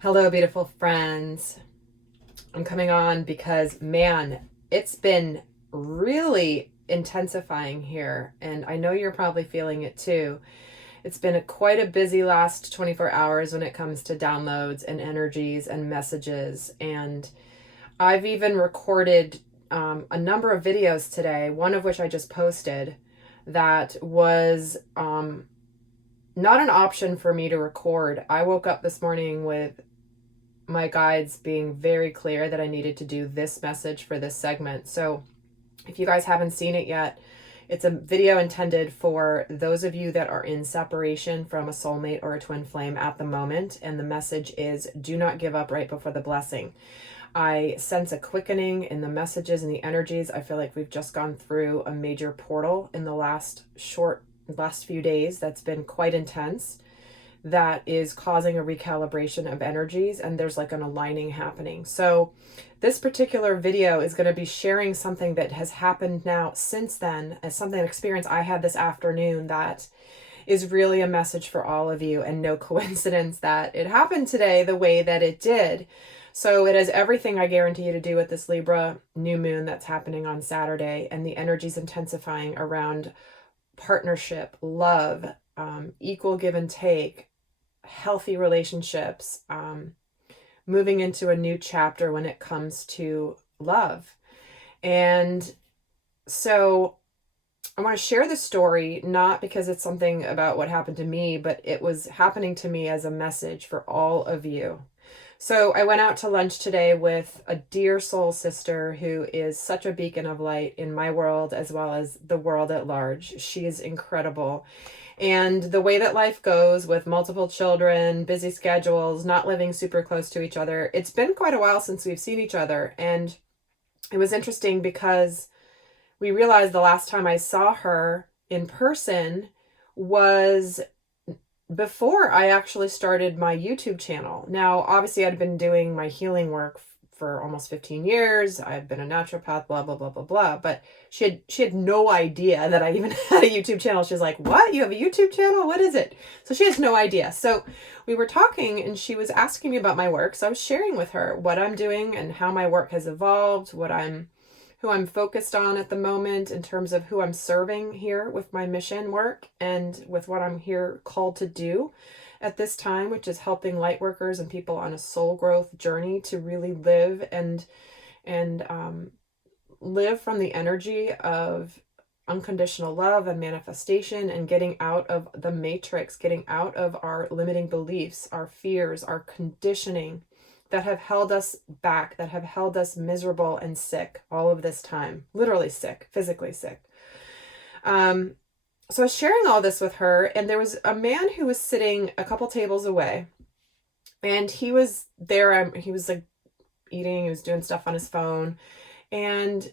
Hello, beautiful friends. I'm coming on because, man, it's been really intensifying here, and I know you're probably feeling it too. It's been quite a busy last 24 hours when it comes to downloads and energies and messages, and I've even recorded a number of videos today, one of which I just posted, that was not an option for me to record. I woke up this morning with my guides being very clear that I needed to do this message for this segment. So if you guys haven't seen it yet, it's a video intended for those of you that are in separation from a soulmate or a twin flame at the moment. And the message is, do not give up right before the blessing. I sense a quickening in the messages and the energies. I feel like we've just gone through a major portal in the last few days that's been quite intense, that is causing a recalibration of energies, and there's like an aligning happening. So this particular video is going to be sharing something that has happened now since then, as something, an experience I had this afternoon that is really a message for all of you, and no coincidence that it happened today the way that it did. So it has everything, I guarantee you, to do with this Libra new moon that's happening on Saturday, and the energies intensifying around partnership, love, equal give and take, healthy relationships, moving into a new chapter when it comes to love. And so I want to share the story, not because it's something about what happened to me, but it was happening to me as a message for all of you. So I went out to lunch today with a dear soul sister who is such a beacon of light in my world as well as the world at large. She is incredible. And the way that life goes with multiple children, busy schedules, not living super close to each other, it's been quite a while since we've seen each other. And it was interesting because we realized the last time I saw her in person was before I actually started my YouTube channel. Now, obviously, I'd been doing my healing work for almost 15 years. I've been a naturopath, blah, blah, blah, blah, blah. But she had no idea that I even had a YouTube channel. She's like, what? You have a YouTube channel? What is it? So she has no idea. So we were talking and she was asking me about my work. So I was sharing with her what I'm doing and how my work has evolved, who I'm focused on at the moment in terms of who I'm serving here with my mission work and with what I'm here called to do at this time, which is helping light workers and people on a soul growth journey to really live and live from the energy of unconditional love and manifestation, and getting out of the matrix, getting out of our limiting beliefs, our fears, our conditioning that have held us back, that have held us miserable and sick all of this time. Literally sick, physically sick. So I was sharing all this with her, and there was a man who was sitting a couple tables away, and he was there. He was like eating, he was doing stuff on his phone, and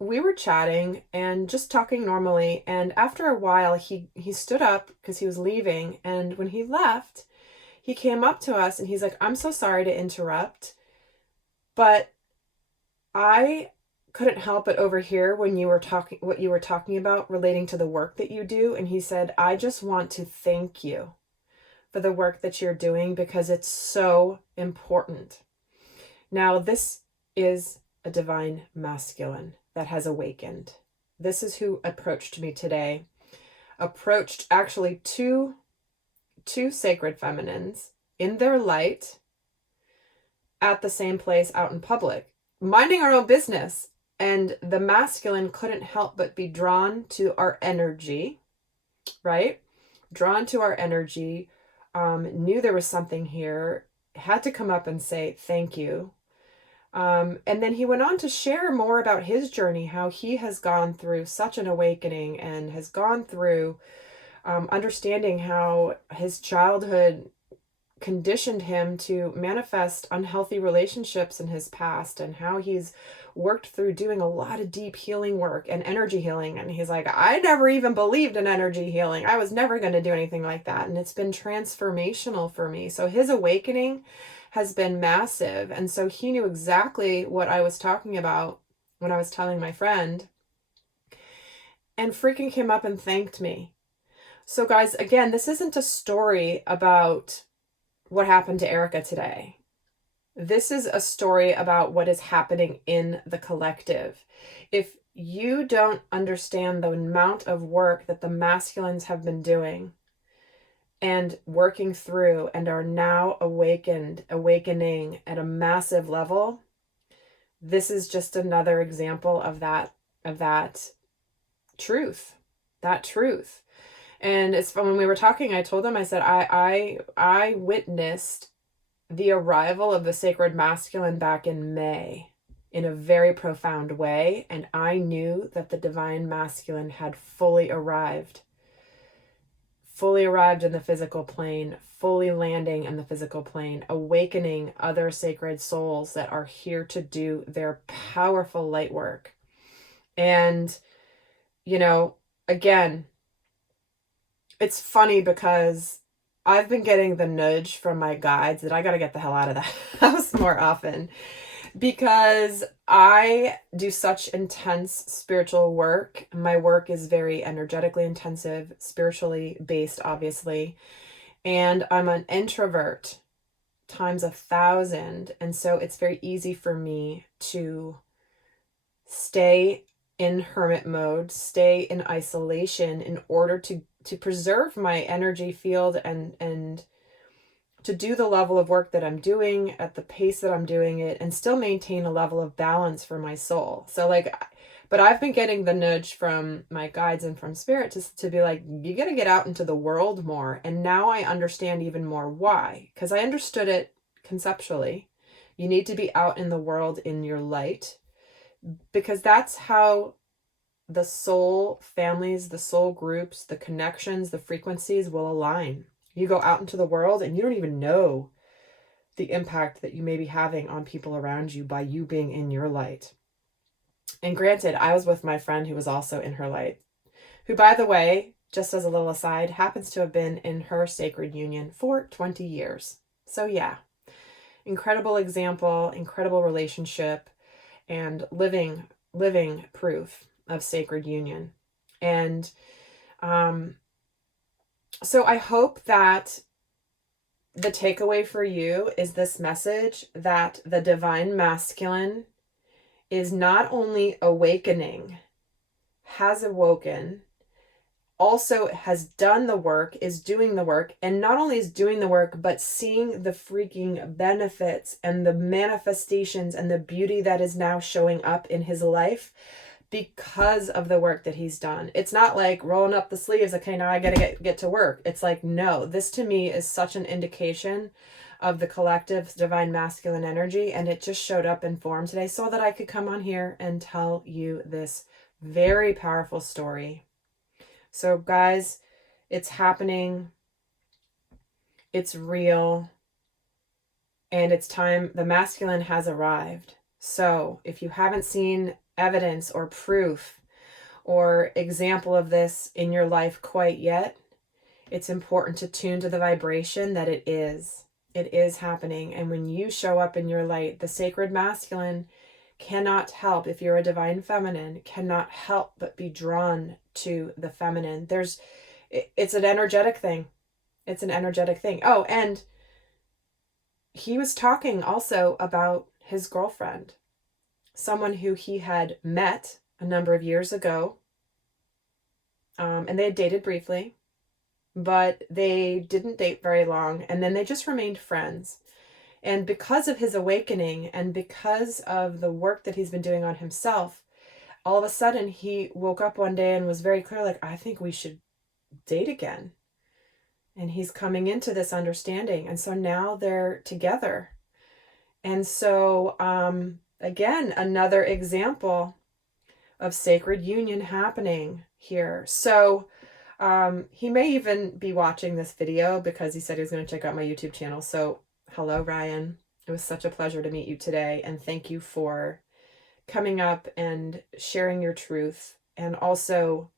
we were chatting and just talking normally. And after a while, he stood up because he was leaving, and when he left, he came up to us and he's like, I'm so sorry to interrupt, but I couldn't help but overhear when you were talking, what you were talking about relating to the work that you do. And he said, I just want to thank you for the work that you're doing because it's so important. Now, this is a divine masculine that has awakened. This is who approached me today. Approached actually two sacred feminines in their light at the same place out in public, minding our own business. And the masculine couldn't help but be drawn to our energy, right? Drawn to our energy, knew there was something here, had to come up and say thank you. And then he went on to share more about his journey, how he has gone through such an awakening and has gone through understanding how his childhood conditioned him to manifest unhealthy relationships in his past, and how he's worked through doing a lot of deep healing work and energy healing. And he's like, I never even believed in energy healing. I was never going to do anything like that. And it's been transformational for me. So his awakening has been massive. And so he knew exactly what I was talking about when I was telling my friend, and freaking came up and thanked me. So guys, again, this isn't a story about what happened to Erica today. This is a story about what is happening in the collective. If you don't understand the amount of work that the masculines have been doing and working through and are now awakening at a massive level, this is just another example of that truth. That truth. And it's when we were talking, I told him, I said, I witnessed the arrival of the sacred masculine back in May in a very profound way. And I knew that the divine masculine had fully arrived in the physical plane, fully landing in the physical plane, awakening other sacred souls that are here to do their powerful light work. And, again, it's funny because I've been getting the nudge from my guides that I got to get the hell out of the house more often, because I do such intense spiritual work. My work is very energetically intensive, spiritually based, obviously. And I'm an introvert times 1,000. And so it's very easy for me to stay in hermit mode, stay in isolation in order to preserve my energy field and to do the level of work that I'm doing at the pace that I'm doing it and still maintain a level of balance for my soul. So but I've been getting the nudge from my guides and from spirit to be like, you got to get out into the world more. And now I understand even more why, because I understood it conceptually. You need to be out in the world in your light, because that's how the soul families, the soul groups, the connections, the frequencies will align. You go out into the world and you don't even know the impact that you may be having on people around you by you being in your light. And granted, I was with my friend who was also in her light, who, by the way, just as a little aside, happens to have been in her sacred union for 20 years. So yeah, incredible example, incredible relationship, and living proof of sacred union. And so I hope that the takeaway for you is this message that the divine masculine is not only awakening, has awoken, also has done the work, is doing the work, and not only is doing the work, but seeing the freaking benefits and the manifestations and the beauty that is now showing up in his life because of the work that he's done. It's not like rolling up the sleeves, okay, now I gotta get to work. It's like, no, this to me is such an indication of the collective's divine masculine energy, and it just showed up in form today so that I could come on here and tell you this very powerful story. So guys, it's happening, it's real, and it's time. The masculine has arrived. So if you haven't seen evidence or proof or example of this in your life quite yet, it's important to tune to the vibration that it is happening. And when you show up in your light, the sacred masculine cannot help, if you're a divine feminine, cannot help but be drawn to the feminine. It's an energetic thing. It's an energetic thing. Oh, and he was talking also about his girlfriend, someone who he had met a number of years ago. And they had dated briefly, but they didn't date very long. And then they just remained friends. And because of his awakening and because of the work that he's been doing on himself, all of a sudden he woke up one day and was very clear, like, I think we should date again. And he's coming into this understanding. And so now they're together. And so, again, another example of sacred union happening here. So he may even be watching this video because he said he was going to check out my YouTube channel. So hello, Ryan. It was such a pleasure to meet you today. And thank you for coming up and sharing your truth. And also,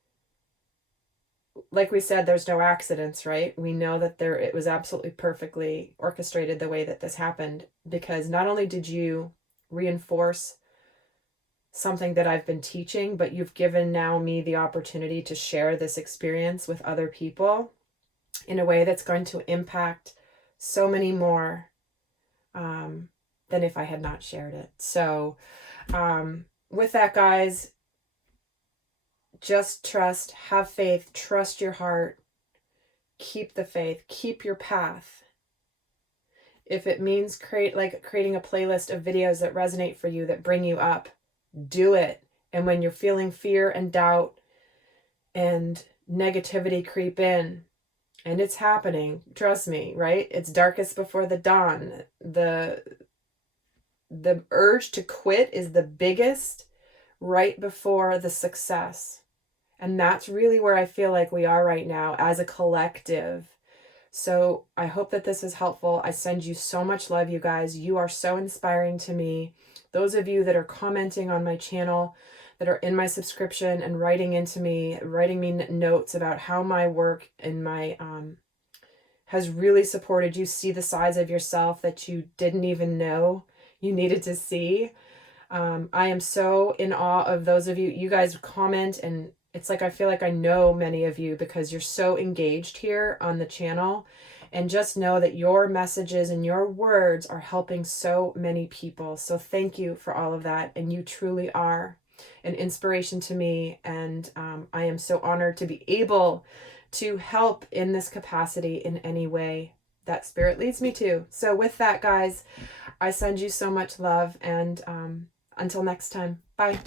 like we said, there's no accidents, right? We know that it was absolutely perfectly orchestrated the way that this happened, because not only did you reinforce something that I've been teaching, but you've given now me the opportunity to share this experience with other people in a way that's going to impact so many more than if I had not shared it. So with that, guys, just trust, have faith, trust your heart, keep the faith, keep your path. If it means creating a playlist of videos that resonate for you, that bring you up, do it. And when you're feeling fear and doubt and negativity creep in, and it's happening, trust me, right? It's darkest before the dawn. The urge to quit is the biggest right before the success. And that's really where I feel like we are right now as a collective. So I hope that this is helpful. I send you so much love, you guys. You are so inspiring to me. Those of you that are commenting on my channel, that are in my subscription and writing me notes about how my work and my has really supported you, see the sides of yourself that you didn't even know you needed to see. I am so in awe of those of you. You guys comment, and it's like I feel like I know many of you because you're so engaged here on the channel. And just know that your messages and your words are helping so many people. So thank you for all of that. And you truly are an inspiration to me. And I am so honored to be able to help in this capacity in any way that Spirit leads me to. So with that, guys, I send you so much love, and until next time, bye.